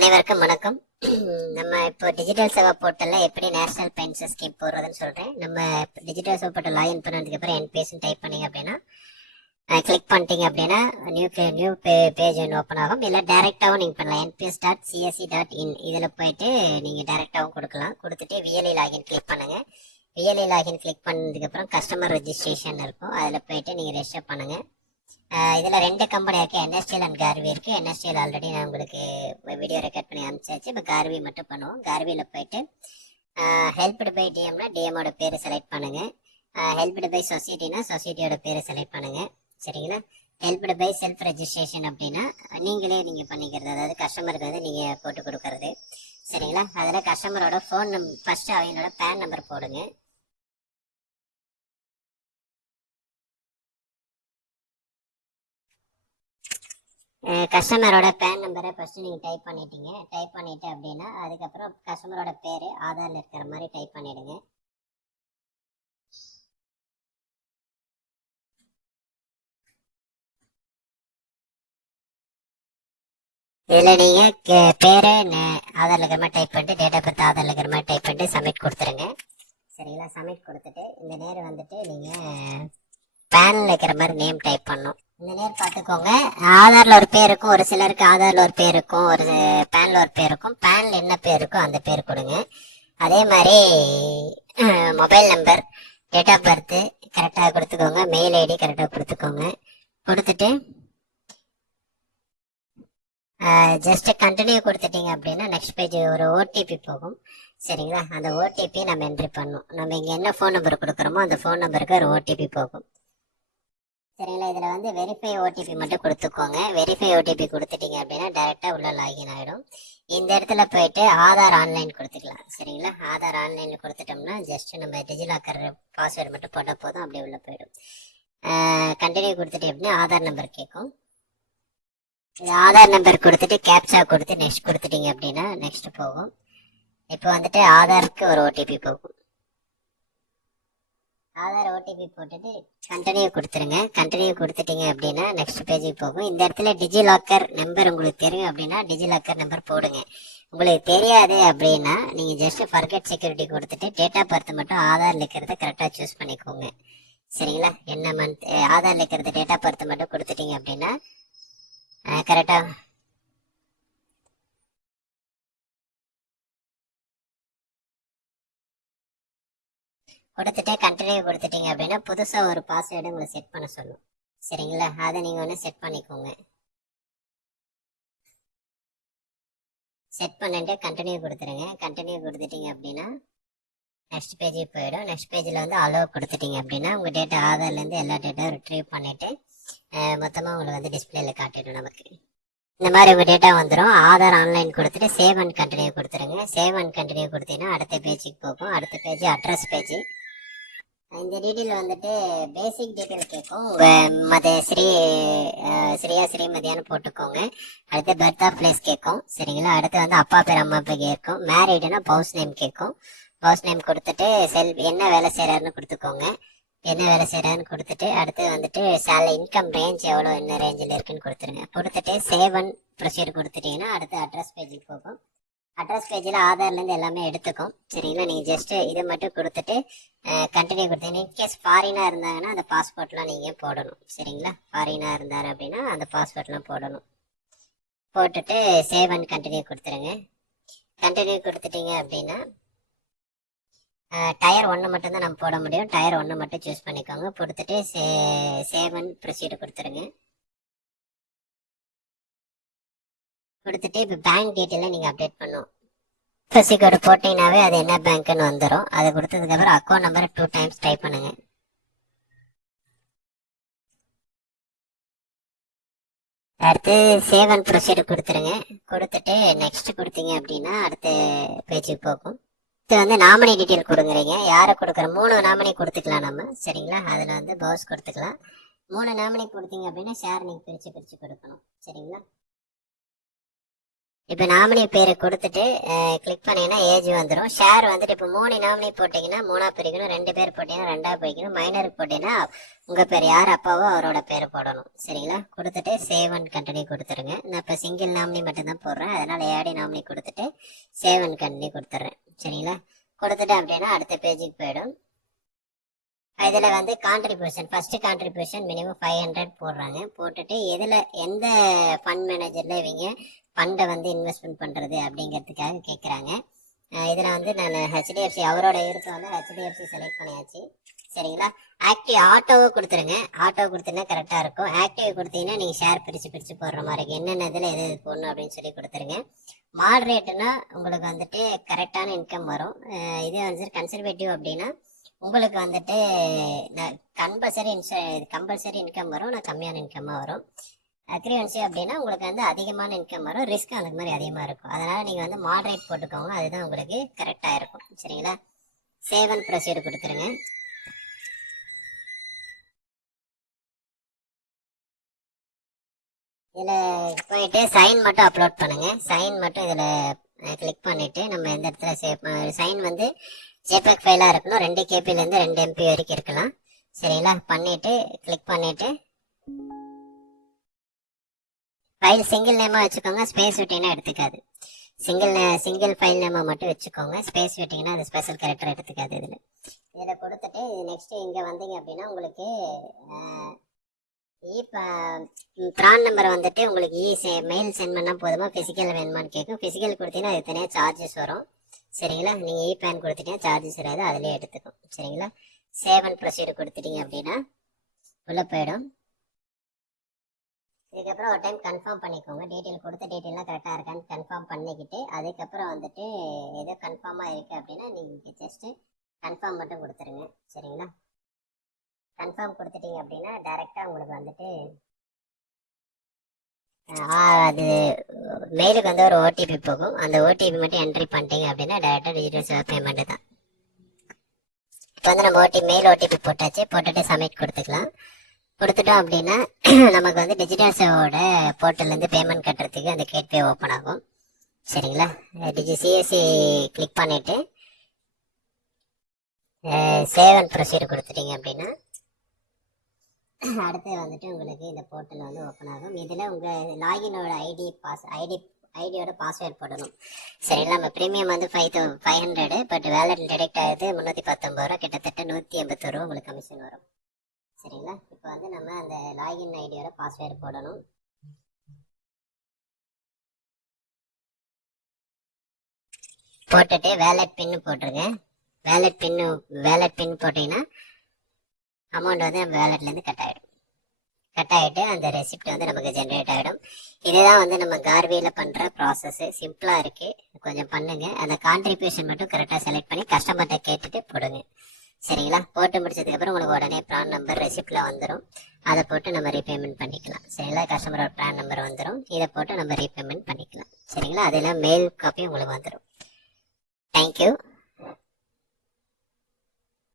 அனைவருக்கும் வணக்கம். நம்ம இப்போ டிஜிட்டல் சேவா போர்ட்டல்ல எப்படி நேஷனல் பென்ஷன் ஸ்கீம் போடுறதுன்னு சொல்றேன். நம்ம டிஜிட்டல் சேவா போர்ட்டல் லாகின் பண்ணதுக்கு அப்புறம் என்பிஎஸ்ன்னு டைப் பண்ணீங்க அப்படின்னா கிளிக் பண்ணிட்டீங்க அப்படின்னா நியூ பேஜ் ஒன்று ஓப்பன் ஆகும். இல்லை டேரெக்டாகவும் நீங்கள் பண்ணலாம். nps.csc.in இதில் போயிட்டு நீங்கள் டேரெக்டாகவும் கொடுக்கலாம். கொடுத்துட்டு விஎல்இ லாகின் கிளிக் பண்ணுங்க. விஎல்இ லாகின் கிளிக் பண்ணதுக்கப்புறம் கஸ்டமர் ரெஜிஸ்ட்ரேஷன் இருக்கும். அதில் போயிட்டு நீங்கள் ரெஜிஸ்டர் பண்ணுங்க. இதில் 2 கம்பெனி இருக்குது, என்எஸ்டிஎல் அண்ட் கார்வி இருக்குது. என்எஸ்டிஎல் ஆல்ரெடி நான் உங்களுக்கு வீடியோ ரெக்கார்ட் பண்ணி அனுப்பிச்சாச்சு. இப்போ கார்வி மட்டும் பண்ணுவோம். கார்வியில் போயிட்டு ஹெல்ப்டு பை டிஎம்னா டிஎம்மோட பேர் செலக்ட் பண்ணுங்கள். ஹெல்ப்டு பை சொசைட்டினா சொசைட்டியோட பேரை செலக்ட் பண்ணுங்கள். சரிங்களா? ஹெல்ப்டு பை செல்ஃப் ரெஜிஸ்ட்ரேஷன் அப்படின்னா நீங்கள் பண்ணிக்கிறது, அதாவது கஸ்டமருக்கு வந்து நீங்கள் போட்டு கொடுக்கறது. சரிங்களா? அதில் கஸ்டமரோட ஃபோன் நம்பர் ஃபஸ்ட்டு அவங்களோட பேன் நம்பர் போடுங்க. கஸ்டமரோட பேன் நம்பரை ஃபஸ்ட்டு நீங்கள் டைப் பண்ணிட்டீங்க. டைப் பண்ணிவிட்டு அப்படின்னா அதுக்கப்புறம் கஸ்டமரோட பேர் ஆதாரில் இருக்கிற மாதிரி டைப் பண்ணிவிடுங்க. இதில் நீங்கள் பேரை ஆதாரில் இருக்கிற மாதிரி டைப் பண்ணிட்டு டேட் ஆஃப் பர்த் ஆதாரில் இருக்கிற மாதிரி டைப் பண்ணிட்டு சப்மிட் கொடுத்துருங்க. சரிங்களா? சப்மிட் கொடுத்துட்டு இந்த நேரம் வந்துட்டு நீங்கள் பேனில் இருக்கிற மாதிரி நேம் டைப் பண்ணணும். இந்த நேர் பார்த்துக்கோங்க. ஆதாரில் ஒரு பேர் இருக்கும், ஒரு சிலருக்கு ஆதாரில் ஒரு பேர் இருக்கும், ஒரு பேனில் ஒரு பேர் இருக்கும். பேனில் என்ன பேர் இருக்கோ அந்த பேர் கொடுங்க. அதே மாதிரி mobile number, date of birth கரெக்டாக கொடுத்துக்கோங்க. மெயில் ஐடி கரெக்டாக கொடுத்துக்கோங்க. கொடுத்துட்டு ஜஸ்ட் கண்டினியூ கொடுத்துட்டீங்க அப்படின்னா நெக்ஸ்ட் பேஜ் ஒரு ஓடிபி போகும். சரிங்களா? அந்த ஓடிபி நம்ம என்ட்ரி பண்ணணும். நம்ம இங்கே என்ன ஃபோன் நம்பர் கொடுக்குறோமோ அந்த ஃபோன் நம்பருக்கு ஒரு ஓடிபி போகும். சரிங்களா? இதில் வந்து வெரிஃபை ஓடிபி மட்டும் கொடுத்துக்கோங்க. வெரிஃபை ஓடிபி கொடுத்துட்டீங்க அப்படின்னா டேரெக்டாக உள்ள லாகின் ஆகிடும். இந்த இடத்துல போயிட்டு ஆதார் ஆன்லைன் கொடுத்துக்கலாம். சரிங்களா? ஆதார் ஆன்லைனில் கொடுத்துட்டோம்னா ஜஸ்ட் நம்ம டிஜிலாக்கர் பாஸ்வேர்டு மட்டும் போட்டால் போதும், அப்படியே உள்ளே போயிடும். கண்டினியூ கொடுத்துட்டு எப்படின்னா ஆதார் நம்பர் கேட்கும். ஆதார் நம்பர் கொடுத்துட்டு கேப்சா கொடுத்து நெக்ஸ்ட் கொடுத்துட்டீங்க அப்படின்னா நெக்ஸ்ட் போகும். இப்போ வந்துட்டு ஆதாருக்கு ஒரு ஓடிபி போகும். ஆதார் ஓடிபி போட்டுட்டு கண்டினியூ கொடுத்துருங்க. கண்டினியூ கொடுத்துட்டீங்க அப்படின்னா நெக்ஸ்ட் பேஜுக்கு போகும். இந்த இடத்துல டிஜிலாக்கர் நம்பர் உங்களுக்கு தெரியும் அப்படின்னா டிஜிலாக்கர் நம்பர் போடுங்க. உங்களுக்கு தெரியாது அப்படின்னா நீங்கள் ஜஸ்ட் ஃபர்கெட் செக்யூரிட்டி கொடுத்துட்டு டேட் ஆஃப் பர்த் மட்டும் ஆதார் இருக்கிறத கரெக்டாக சூஸ் பண்ணிக்கோங்க. சரிங்களா? என்ன மந்த் ஆதார் இருக்கிறது டேட் ஆஃப் பர்த் மட்டும் கொடுத்துட்டீங்க அப்படின்னா கரெக்டாக கொடுத்துட்டு கண்டினியூ கொடுத்துட்டீங்க அப்படின்னா புதுசாக ஒரு பாஸ்வேர்டு உங்களை செட் பண்ண சொல்லும். சரிங்களா? அதை நீங்கள் ஒன்று செட் பண்ணிக்கோங்க. செட் பண்ணிட்டு கண்டினியூ கொடுத்துருங்க. கண்டினியூ கொடுத்துட்டீங்க அப்படின்னா நெக்ஸ்ட் பேஜுக்கு போயிடும். நெக்ஸ்ட் பேஜில் வந்து அலோவ் கொடுத்துட்டீங்க அப்படின்னா உங்கள் டேட்டா ஆதார்லேருந்து எல்லா டேட்டாவும் ரிட்ரீவ் பண்ணிவிட்டு மொத்தமாக உங்களுக்கு வந்து டிஸ்பிளேல காட்டிடும். நமக்கு இந்த மாதிரி உங்கள் டேட்டா வந்துடும். ஆதார் ஆன்லைன் கொடுத்துட்டு சேவ் அண்ட் கண்டினியூ கொடுத்துருங்க. சேவ் அண்ட் கண்டினியூ கொடுத்தீங்கன்னா அடுத்த பேஜுக்கு போகும். அடுத்த பேஜ் அட்ரஸ் பேஜ். இந்த டீட்டெயில் வந்துட்டு பேசிக் டீட்டெயில் கேட்கும். உங்கள் ஸ்ரீயா ஸ்ரீமதியான்னு போட்டுக்கோங்க. அடுத்து பர்த் ஆஃப் பிளேஸ் கேட்கும். சரிங்களா? அடுத்து வந்து அப்பா பேர் அம்மா பேர் கேட்கும். மேரீடுனா பவுஸ் நேம் கேட்கும். பவுஸ் நேம் கொடுத்துட்டு என்ன வேலை செய்கிறாருன்னு கொடுத்துக்கோங்க. என்ன வேலை செய்கிறாருன்னு கொடுத்துட்டு அடுத்து வந்துட்டு இன்கம் ரேஞ்ச் எவ்வளோ, என்ன ரேஞ்சில் இருக்குன்னு கொடுத்துருங்க. கொடுத்துட்டு சேவ் அண்ட் ப்ரொசீட் கொடுத்துட்டீங்கன்னா அடுத்து அட்ரஸ் பேஜுக்கு போகும். அட்ரஸ் பேஜில் ஆதார்லேருந்து எல்லாமே எடுத்துக்கும். சரிங்களா? நீங்கள் ஜஸ்ட்டு இதை மட்டும் கொடுத்துட்டு கண்டினியூ கொடுத்தீங்க. இன்கேஸ் ஃபாரினாக இருந்தாங்கன்னா அந்த பாஸ்போர்ட்லாம் நீங்கள் போடணும். சரிங்களா? ஃபாரினாக இருந்தார் அப்படின்னா அந்த பாஸ்போர்ட்லாம் போடணும். போட்டுட்டு சேவ் அண்ட் கண்டினியூ கொடுத்துருங்க. கண்டினியூ கொடுத்துட்டீங்க அப்படின்னா டயர் 1 மட்டும் தான் நம்ம போட முடியும். டயர் 1 மட்டும் சூஸ் பண்ணிக்கோங்க. கொடுத்துட்டு சேவ் அண்ட் ப்ரொசீடு கொடுத்துருங்க. கொடுத்துட்டு இப்போ பேங்க் டீட்டெயிலை நீங்கள் அப்டேட் பண்ணும். ஐஎஃப்எஸ்சி கோடு போட்டிங்கனாவே அது என்ன பேங்க்னு வந்துடும். அதை கொடுத்ததுக்கப்புறம் அக்கௌண்ட் நம்பரை 2 டைம்ஸ் டைப் பண்ணுங்கள். அடுத்து சேவ் அண்ட் ப்ரொசீடு கொடுத்துருங்க. கொடுத்துட்டு நெக்ஸ்ட் கொடுத்தீங்க அப்படின்னா அடுத்த பேஜுக்கு போகும். இது வந்து நாமினி டீட்டெயில் கொடுங்குறீங்க. யாரை கொடுக்குற 3 நாமினி கொடுத்துக்கலாம் நம்ம. சரிங்களா? அதில் வந்து பவுஸ் கொடுத்துக்கலாம். 3 நாமினி கொடுத்தீங்க அப்படின்னா ஷேர் நீங்கள் பிரித்து கொடுக்கணும். சரிங்களா? இப்போ நாமினி பேரை கொடுத்துட்டு கிளிக் பண்ணீங்கன்னா ஏஜ் வந்துடும். ஷேர் வந்துட்டு இப்போ 3 நாமினி போட்டிங்கன்னா 3ஆ பிரிக்கணும், 2 பேர் போட்டிங்கன்னா 2ஆ பிரிக்கணும், மைனருக்கு போட்டிங்கன்னா உங்கள் பேர் யார் அப்பாவோ அவரோட பேர் போடணும். சரிங்களா? கொடுத்துட்டு சேவ் அண்ட் கண்டினியூ கொடுத்துருங்க. நான் இப்போ சிங்கிள் நாமினி மட்டும்தான் போடுறேன், அதனால் ஏடி நாமினி கொடுத்துட்டு சேவ் அண்ட் கண்டினியூ கொடுத்துட்றேன். சரிங்களா? கொடுத்துட்டு அப்படின்னா அடுத்த பேஜுக்கு போயிடும். இதில் வந்து கான்ட்ரிபியூஷன் ஃபர்ஸ்ட் கான்ட்ரிபியூஷன் மினிமம் 500 போடுறாங்க. போட்டுட்டு எதில் எந்த ஃபண்ட் மேனேஜரில் இவங்க ஃபண்டை வந்து இன்வெஸ்ட்மெண்ட் பண்ணுறது அப்படிங்கிறதுக்காக கேட்குறாங்க. இதில் வந்து நான் ஹெச்டிஎஃப்சி அவரோட இருக்க வந்து ஹெச்டிஎஃப்சி செலக்ட் பண்ணியாச்சு. சரிங்களா? ஆக்டிவ் ஆட்டோவை கொடுத்துருங்க. ஆட்டோ கொடுத்தீங்கன்னா கரெக்டாக இருக்கும். ஆக்டிவ் கொடுத்தீங்கன்னா நீங்கள் ஷேர் பிரித்து போடுற மாதிரி இருக்கும். என்னென்ன இதில் எது போடணும் அப்படின்னு சொல்லி கொடுத்துருங்க. மாடரேட்டுனா உங்களுக்கு வந்துட்டு கரெக்டான இன்கம் வரும். இதே வந்து கன்சர்வேட்டிவ் அப்படின்னா உங்களுக்கு வந்துட்டு கம்பல்சரி இன்கம் வரும், நான் கம்மியான இன்கம்மாக வரும். அக்ரிவன்சி அப்படின்னா உங்களுக்கு வந்து அதிகமான இன்கம் வரும், ரிஸ்க் அந்த மாதிரி அதிகமாக இருக்கும். அதனால் நீங்கள் வந்து மாடரேட் போட்டுக்கோங்க, அதுதான் உங்களுக்கு கரெக்டாக இருக்கும். சரிங்களா? சேவ் அண்ட் ப்ரொசீட் கொடுத்துருங்க. இதில் போயிட்டு சைன் மட்டும் அப்லோட் பண்ணுங்கள். சைன் மட்டும் இதில் கிளிக் பண்ணிவிட்டு நம்ம எந்த இடத்துல சைன் வந்து ஜேபேக் ஃபைலாக இருக்கணும். 2 கேபிலேருந்து 2 எம்பி வரைக்கும் இருக்கலாம். சரிங்களா? பண்ணிவிட்டு கிளிக் பண்ணிவிட்டு ஃபைல் சிங்கிள் நேமாக வச்சுக்கோங்க. ஸ்பேஸ் விட்டிங்கன்னா எடுத்துக்காது. சிங்கிள் ஃபைல் நேமாக மட்டும் வச்சுக்கோங்க. ஸ்பேஸ் விட்டிங்கன்னா அது ஸ்பெஷல் கேரக்டர் எடுத்துக்காது. இதில் கொடுத்துட்டு நெக்ஸ்ட்டு இங்கே வந்தீங்க அப்படின்னா உங்களுக்கு ப்ரான் நம்பர் வந்துட்டு உங்களுக்கு மெயில் சென்ட் பண்ணால் போதுமா, ஃபிசிக்கல் வேணுமான்னு கேட்கும். ஃபிசிக்கல் கொடுத்தீங்கன்னா அது தனியாக சார்ஜஸ் வரும். சரிங்களா? நீங்கள் பேன் கொடுத்துட்டீங்கன்னா சார்ஜஸ் வராது, அதிலே எடுத்துக்கும். சரிங்களா? சேவ் அண்ட் ப்ரொசீட் கொடுத்துட்டீங்க அப்படின்னா உள்ளே போயிடும். இதுக்கப்புறம் ஒரு டைம் கன்ஃபார்ம் பண்ணிக்கோங்க. டீட்டெயில் கொடுத்த டீட்டெயிலாம் கரெக்டாக இருக்கான்னு கன்ஃபார்ம் பண்ணிக்கிட்டு அதுக்கப்புறம் வந்துட்டு ஏதோ கன்ஃபார்மாக இருக்குது அப்படின்னா நீங்கள் ஜஸ்ட்டு கன்ஃபார்ம் மட்டும் கொடுத்துருங்க. சரிங்களா? கன்ஃபார்ம் கொடுத்துட்டீங்க அப்படின்னா டைரெக்டாக உங்களுக்கு வந்துட்டு அது மெயிலுக்கு வந்து ஒரு ஓடிபி போகும். அந்த ஓடிபி மட்டும் என்ட்ரி பண்ணிட்டீங்க அப்படின்னா டேரெக்டாக டிஜிட்டல் பேமெண்ட் தான். இப்போ வந்து நம்ம மெயில் ஓடிபி போட்டாச்சு. போட்டுட்டு சப்மிட் கொடுத்துக்கலாம். கொடுத்துட்டோம் அப்படின்னா நமக்கு வந்து டிஜிட்டல் சேவோட போர்ட்டல்லேருந்து பேமெண்ட் கட்டுறதுக்கு அந்த கேட்வே ஓப்பன் ஆகும். சரிங்களா? சிஎஸ்சி கிளிக் பண்ணிவிட்டு சேவ் அண்ட் ப்ரொசீட் கொடுத்துட்டீங்க அப்படின்னா அடுத்து வந்துட்டு உங்களுக்கு இந்த போர்ட்டல் வந்து ஓப்பன் ஆகும். இதில் உங்கள் லாகினோட ஐடியோட பாஸ்வேர்ட் போடணும். சரிங்களா? நம்ம ப்ரீமியம் வந்து 500, பட் வேலட் டிடெக்ட் ஆகுது 319 ரூபா, கிட்டத்தட்ட 181 ரூபா உங்களுக்கு கமிஷன் வரும். சரிங்களா? இப்போ வந்து நம்ம அந்த லாகின் ஐடியோட பாஸ்வேர்டு போடணும். போட்டுட்டு வேலட் பின்னு போட்டுருங்க. வேலட் பின் போட்டிங்கன்னா அமௌண்ட் வந்து நம்ம வேலட்லேருந்து கட் ஆகிட்டு அந்த ரெசிப்ட் வந்து நமக்கு ஜென்ரேட் ஆகிடும். இதுதான் வந்து நம்ம கார்வியில் பண்ணுற ப்ராசஸ்ஸு. சிம்பிளாக இருக்குது, கொஞ்சம் பண்ணுங்கள். அந்த கான்ட்ரிபியூஷன் மட்டும் கரெக்டாக செலக்ட் பண்ணி கஸ்டமர்கிட்ட கேட்டுட்டு போடுங்க. சரிங்களா? போட்டு முடிச்சதுக்கப்புறம் உங்களுக்கு உடனே ப்ரான் நம்பர் ரெசிப்டில் வந்துடும். அதை போட்டு நம்ம ரீபேமெண்ட் பண்ணிக்கலாம். சரிங்களா? கஸ்டமரோட ப்ரான் நம்பர் வந்துடும், இதை போட்டு நம்ம ரீபேமெண்ட் பண்ணிக்கலாம். சரிங்களா? அதெல்லாம் மெயில் காப்பி உங்களுக்கு வந்துடும். தேங்க்யூ.